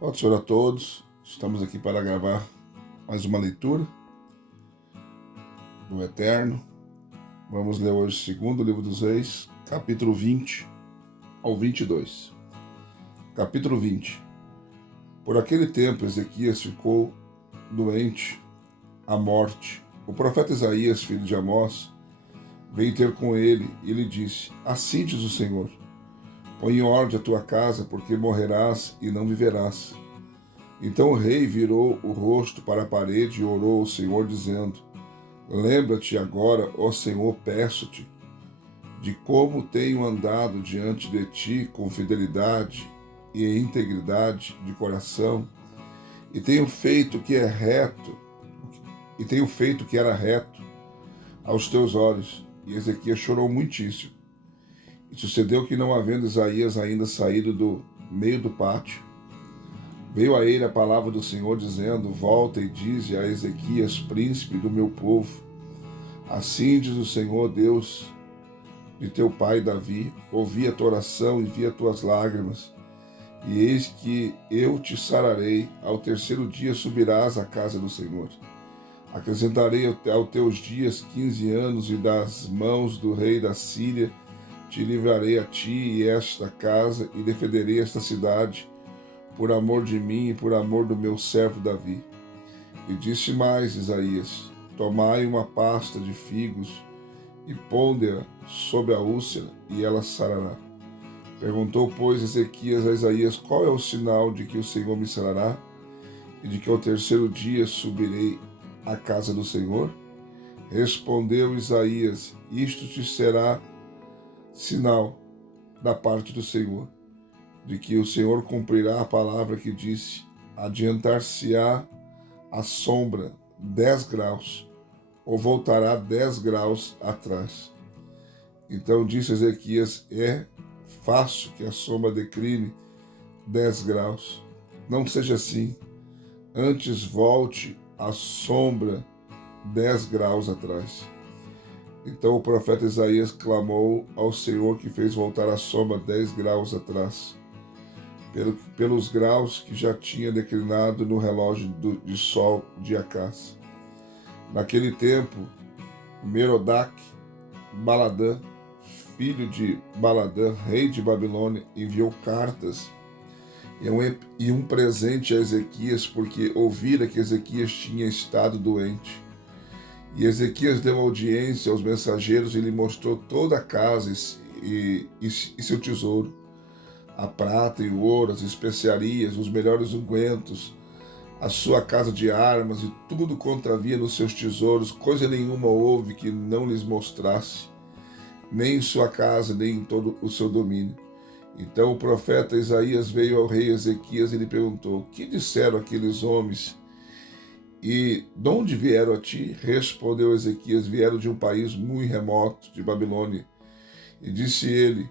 Pode ser a todos, estamos aqui para gravar mais uma leitura do Eterno. Vamos ler hoje o segundo livro dos Reis, capítulo 20 ao 22. Capítulo 20. Por aquele tempo, Ezequias ficou doente à morte. O profeta Isaías, filho de Amós, veio ter com ele e lhe disse: Assim diz o Senhor: Põe em ordem a tua casa, porque morrerás e não viverás. Então o rei virou o rosto para a parede e orou ao Senhor, dizendo: Lembra-te agora, ó Senhor, peço-te, de como tenho andado diante de ti com fidelidade e integridade de coração, e tenho feito o que é reto, e tenho feito o que era reto aos teus olhos. E Ezequias chorou muitíssimo. E sucedeu que, não havendo Isaías ainda saído do meio do pátio, veio a ele a palavra do Senhor, dizendo: Volta e dize a Ezequias, príncipe do meu povo: Assim diz o Senhor, Deus de teu pai Davi: Ouvi a tua oração e vi as tuas lágrimas, e eis que eu te sararei. Ao terceiro dia subirás à casa do Senhor. Acrescentarei aos teus dias 15 anos, e das mãos do rei da Síria te livrarei a ti e esta casa, e defenderei esta cidade, por amor de mim e por amor do meu servo Davi. E disse mais Isaías: Tomai uma pasta de figos e ponde-a sobre a úlcera, e ela sarará. Perguntou, pois, Ezequias a Isaías: Qual é o sinal de que o Senhor me sarará, e de que ao terceiro dia subirei à casa do Senhor? Respondeu Isaías: Isto te será sinal da parte do Senhor, de que o Senhor cumprirá a palavra que disse: Adiantar-se-á a sombra 10 graus, ou voltará 10 graus atrás. Então disse Ezequias: É fácil que a sombra decline 10 graus. Não seja assim, antes volte a sombra 10 graus atrás. Então o profeta Isaías clamou ao Senhor, que fez voltar a sombra 10 graus atrás, pelos graus que já tinha declinado no relógio de sol de Acás. Naquele tempo, Merodach Baladã, filho de Baladã, rei de Babilônia, enviou cartas e um presente a Ezequias, porque ouvira que Ezequias tinha estado doente. E Ezequias deu audiência aos mensageiros e lhe mostrou toda a casa e seu tesouro, a prata e o ouro, as especiarias, os melhores ungüentos, a sua casa de armas e tudo quanto havia nos seus tesouros. Coisa nenhuma houve que não lhes mostrasse, nem em sua casa, nem em todo o seu domínio. Então o profeta Isaías veio ao rei Ezequias e lhe perguntou: Que disseram aqueles homens? E de onde vieram a ti? Respondeu Ezequias: Vieram de um país muito remoto, de Babilônia. E disse ele: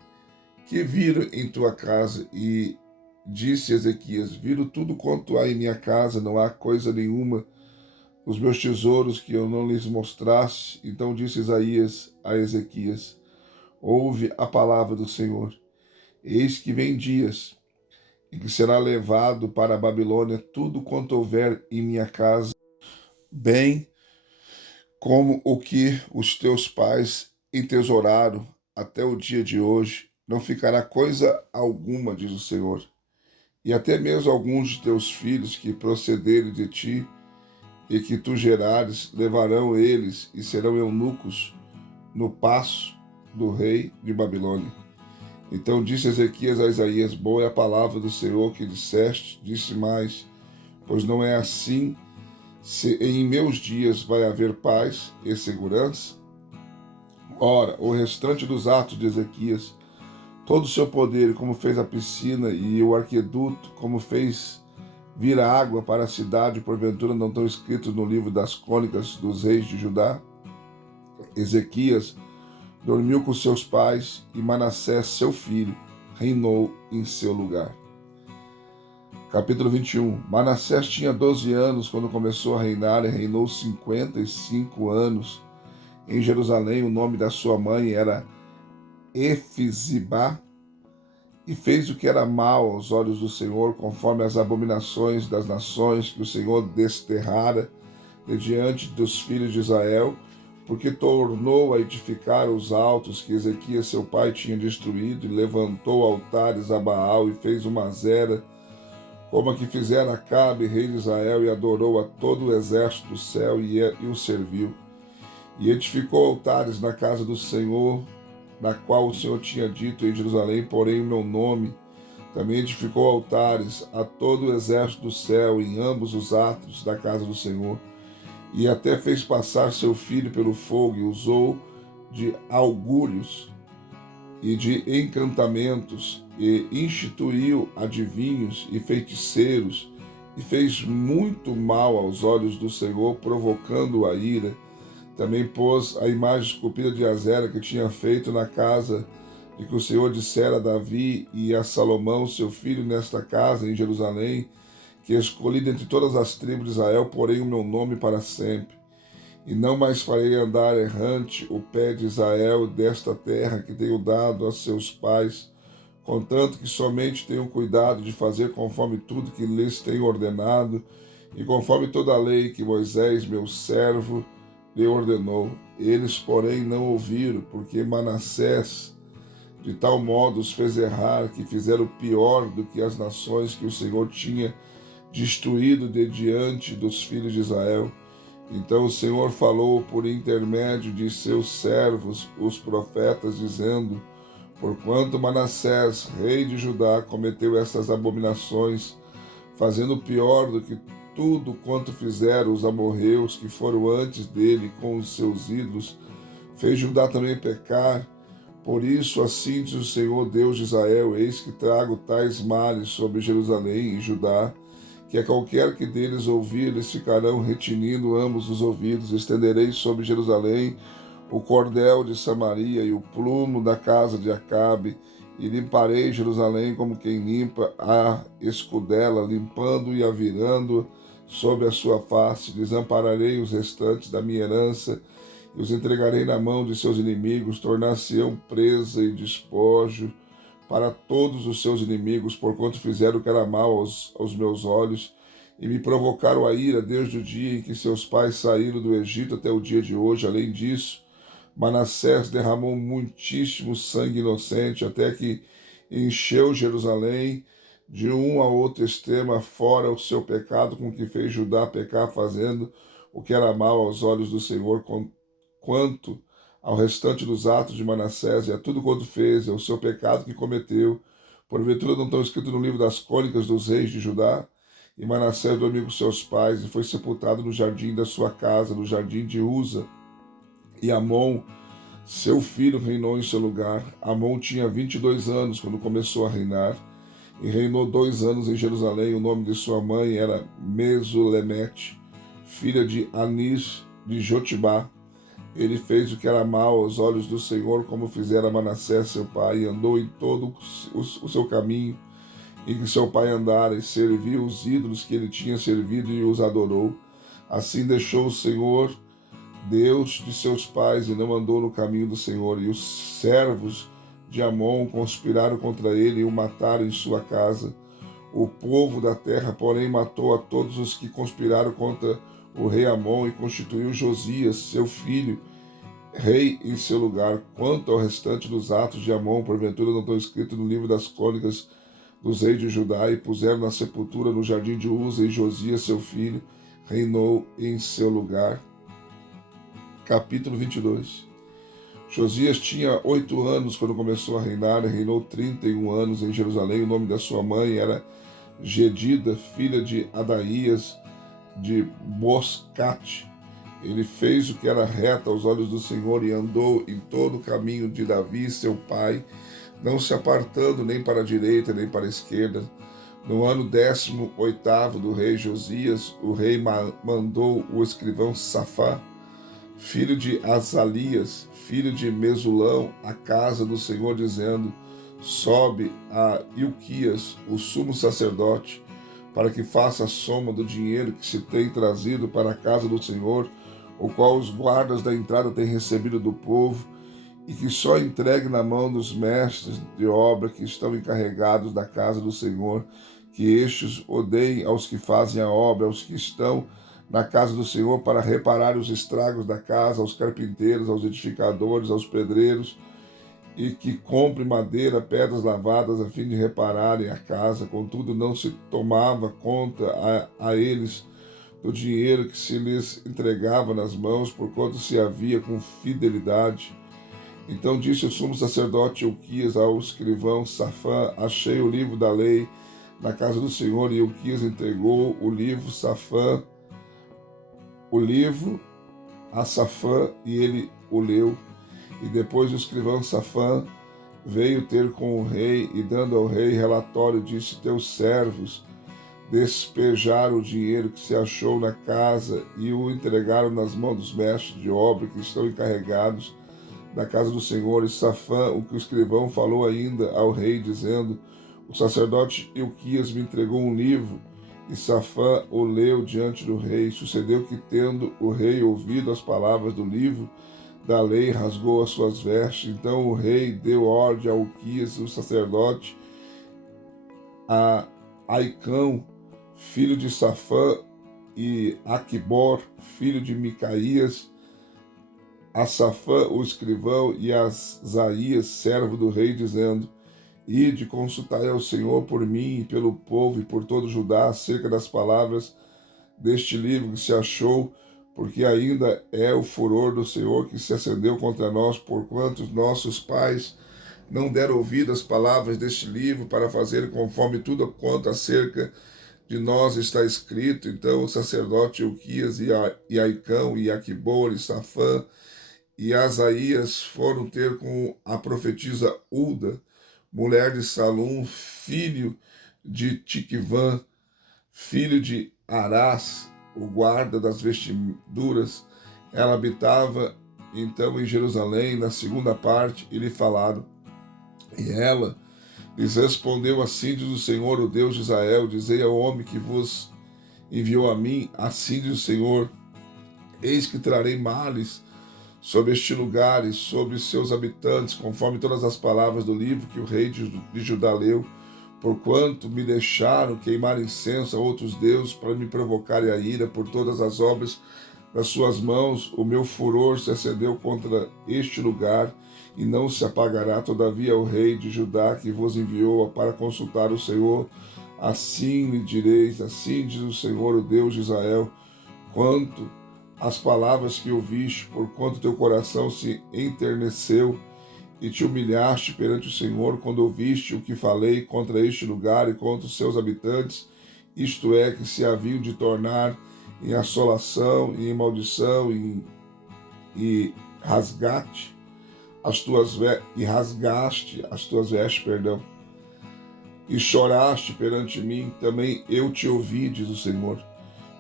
Que viram em tua casa? E disse Ezequias: Viram tudo quanto há em minha casa, não há coisa nenhuma, os meus tesouros, que eu não lhes mostrasse. Então disse Isaías a Ezequias: Ouve a palavra do Senhor. Eis que vem dias em que será levado para a Babilônia tudo quanto houver em minha casa, bem como o que os teus pais entesouraram até o dia de hoje. Não ficará coisa alguma, diz o Senhor. E até mesmo alguns de teus filhos que procederem de ti e que tu gerares, levarão eles e serão eunucos no paço do rei de Babilônia. Então disse Ezequias a Isaías: Boa é a palavra do Senhor que disseste. Disse mais: Pois não é assim, se em meus dias vai haver paz e segurança? Ora, o restante dos atos de Ezequias, todo o seu poder, como fez a piscina e o arqueduto, como fez vir a água para a cidade, porventura não estão escritos no livro das crônicas dos reis de Judá? Ezequias dormiu com seus pais, e Manassés, seu filho, reinou em seu lugar. Capítulo 21. Manassés tinha 12 anos quando começou a reinar, e reinou 55 anos em Jerusalém. O nome da sua mãe era Efizibá, e fez o que era mal aos olhos do Senhor, conforme as abominações das nações que o Senhor desterrara de diante dos filhos de Israel, porque tornou a edificar os altos que Ezequias seu pai tinha destruído, e levantou altares a Baal, e fez uma azera, como a que fizera Acabe, rei de Israel, e adorou a todo o exército do céu, e o serviu. E edificou altares na casa do Senhor, na qual o Senhor tinha dito: em Jerusalém porém o meu nome. Também edificou altares a todo o exército do céu, em ambos os átrios da casa do Senhor. E até fez passar seu filho pelo fogo, e usou de augúrios e de encantamentos, e instituiu adivinhos e feiticeiros, e fez muito mal aos olhos do Senhor, provocando a ira. Também pôs a imagem esculpida de Azera que tinha feito na casa de que o Senhor dissera a Davi e a Salomão, seu filho, nesta casa em Jerusalém, que escolhi dentre todas as tribos de Israel, porém o meu nome para sempre. E não mais farei andar errante o pé de Israel desta terra que tenho dado a seus pais, contanto que somente tenham cuidado de fazer conforme tudo que lhes tenho ordenado, e conforme toda a lei que Moisés, meu servo, lhe ordenou. Eles, porém, não ouviram, porque Manassés de tal modo os fez errar, que fizeram pior do que as nações que o Senhor tinha destruído de diante dos filhos de Israel. Então o Senhor falou por intermédio de seus servos, os profetas, dizendo: porquanto Manassés, rei de Judá, cometeu estas abominações, fazendo pior do que tudo quanto fizeram os amorreus que foram antes dele com os seus ídolos, fez Judá também pecar. Por isso, assim diz o Senhor Deus de Israel: eis que trago tais males sobre Jerusalém e Judá, que a qualquer que deles ouvir, eles ficarão retinindo ambos os ouvidos. Estenderei sobre Jerusalém o cordel de Samaria e o plumo da casa de Acabe, e limparei Jerusalém como quem limpa a escudela, limpando e a virando sobre a sua face. Desampararei os restantes da minha herança, e os entregarei na mão de seus inimigos, tornar-se-ão presa e despojo para todos os seus inimigos, porquanto fizeram o que era mal aos meus olhos, e me provocaram a ira desde o dia em que seus pais saíram do Egito até o dia de hoje. Além disso, Manassés derramou muitíssimo sangue inocente, até que encheu Jerusalém de um a outro extremo, fora o seu pecado com que fez Judá pecar, fazendo o que era mal aos olhos do Senhor. Quanto ao restante dos atos de Manassés e a tudo quanto fez, é o seu pecado que cometeu, porventura não estão escritos no livro das crônicas dos reis de Judá? E Manassés dormiu com seus pais e foi sepultado no jardim da sua casa, no jardim de Uza. E Amon, seu filho, reinou em seu lugar. Amon tinha 22 anos quando começou a reinar, e reinou 2 anos em Jerusalém. O nome de sua mãe era Mesulemete, filha de Anis de Jotibá. Ele fez o que era mal aos olhos do Senhor, como fizera Manassés seu pai, e andou em todo o seu caminho em que seu pai andara, e serviu os ídolos que ele tinha servido e os adorou. Assim deixou o Senhor, Deus de seus pais, e não andou no caminho do Senhor. E os servos de Amon conspiraram contra ele e o mataram em sua casa. O povo da terra, porém, matou a todos os que conspiraram contra o rei Amon, e constituiu Josias, seu filho, rei em seu lugar. Quanto ao restante dos atos de Amon, porventura não estão escritos no livro das crônicas dos reis de Judá? E puseram na sepultura no jardim de Uza, e Josias, seu filho, reinou em seu lugar. Capítulo 22. Josias tinha 8 anos quando começou a reinar, e reinou 31 anos em Jerusalém. O nome da sua mãe era Gedida, filha de Adaías de Boscate. Ele fez o que era reto aos olhos do Senhor, e andou em todo o caminho de Davi, seu pai, não se apartando nem para a direita nem para a esquerda. No ano 18º do rei Josias, o rei mandou o escrivão Safá, filho de Azalias, filho de Mesulão, à casa do Senhor, dizendo: sobe a Ilquias, o sumo sacerdote, para que faça a soma do dinheiro que se tem trazido para a casa do Senhor, o qual os guardas da entrada têm recebido do povo, e que só entregue na mão dos mestres de obra que estão encarregados da casa do Senhor, que estes odeiem aos que fazem a obra, aos que estão na casa do Senhor para reparar os estragos da casa, aos carpinteiros, aos edificadores, aos pedreiros, e que compre madeira, pedras lavadas, a fim de repararem a casa. Contudo, não se tomava conta a eles do dinheiro que se lhes entregava nas mãos, porquanto se havia com fidelidade. Então disse o sumo sacerdote Ilquias ao escrivão Safã: achei o livro da lei na casa do Senhor. E Ilquias entregou o livro a Safã, e ele o leu. E depois o escrivão Safã veio ter com o rei, e dando ao rei relatório, disse: teus servos despejaram o dinheiro que se achou na casa e o entregaram nas mãos dos mestres de obra que estão encarregados da casa do Senhor. E Safã, o que o escrivão, falou ainda ao rei, dizendo: o sacerdote Ilquias me entregou um livro. E Safã o leu diante do rei. Sucedeu que, tendo o rei ouvido as palavras do livro da lei, rasgou as suas vestes. Então o rei deu ordem a Ilquias, o sacerdote, a Aicão, filho de Safã, e Aquibor, filho de Micaías, a Safã, o escrivão, e a Asaías, servo do rei, dizendo: ide, consultai ao Senhor por mim e pelo povo e por todo Judá acerca das palavras deste livro que se achou, porque ainda é o furor do Senhor que se acendeu contra nós, porquanto nossos pais não deram ouvido às palavras deste livro para fazer conforme tudo quanto acerca de nós está escrito. Então o sacerdote Ilquias e Aicão e Aquibor e Safã e Asaías foram ter com a profetisa Ulda, mulher de Salum, filho de Tiquivã, filho de Arás, o guarda das vestiduras. Ela habitava então em Jerusalém, na segunda parte, e lhe falaram. E ela lhes respondeu: assim diz o Senhor, o Deus de Israel: dizei ao homem que vos enviou a mim, assim diz o Senhor: eis que trarei males sobre este lugar e sobre seus habitantes, conforme todas as palavras do livro que o rei de Judá leu, porquanto me deixaram queimar incenso a outros deuses para me provocarem a ira por todas as obras das suas mãos. O meu furor se acendeu contra este lugar e não se apagará. Todavia o rei de Judá que vos enviou para consultar o Senhor, assim lhe direis: assim diz o Senhor, o Deus de Israel, quanto as palavras que ouviste, porquanto teu coração se enterneceu e te humilhaste perante o Senhor, quando ouviste o que falei contra este lugar e contra os seus habitantes, isto é, que se haviam de tornar em assolação e em maldição, e rasgaste as tuas vestes, e choraste perante mim, também eu te ouvi, diz o Senhor.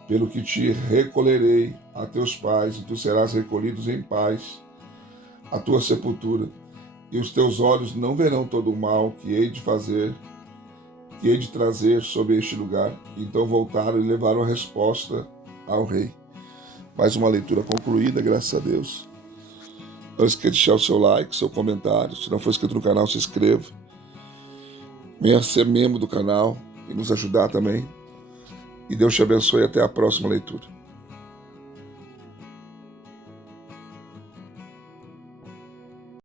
Pelo que te recolherei a teus pais, e tu serás recolhido em paz à tua sepultura, e os teus olhos não verão todo o mal que hei de trazer sobre este lugar. Então voltaram e levaram a resposta ao rei. Mais uma leitura concluída, graças a Deus. Não esqueça de deixar o seu like, seu comentário. Se não for inscrito no canal, se inscreva. Venha ser membro do canal e nos ajudar também. E Deus te abençoe, até a próxima leitura.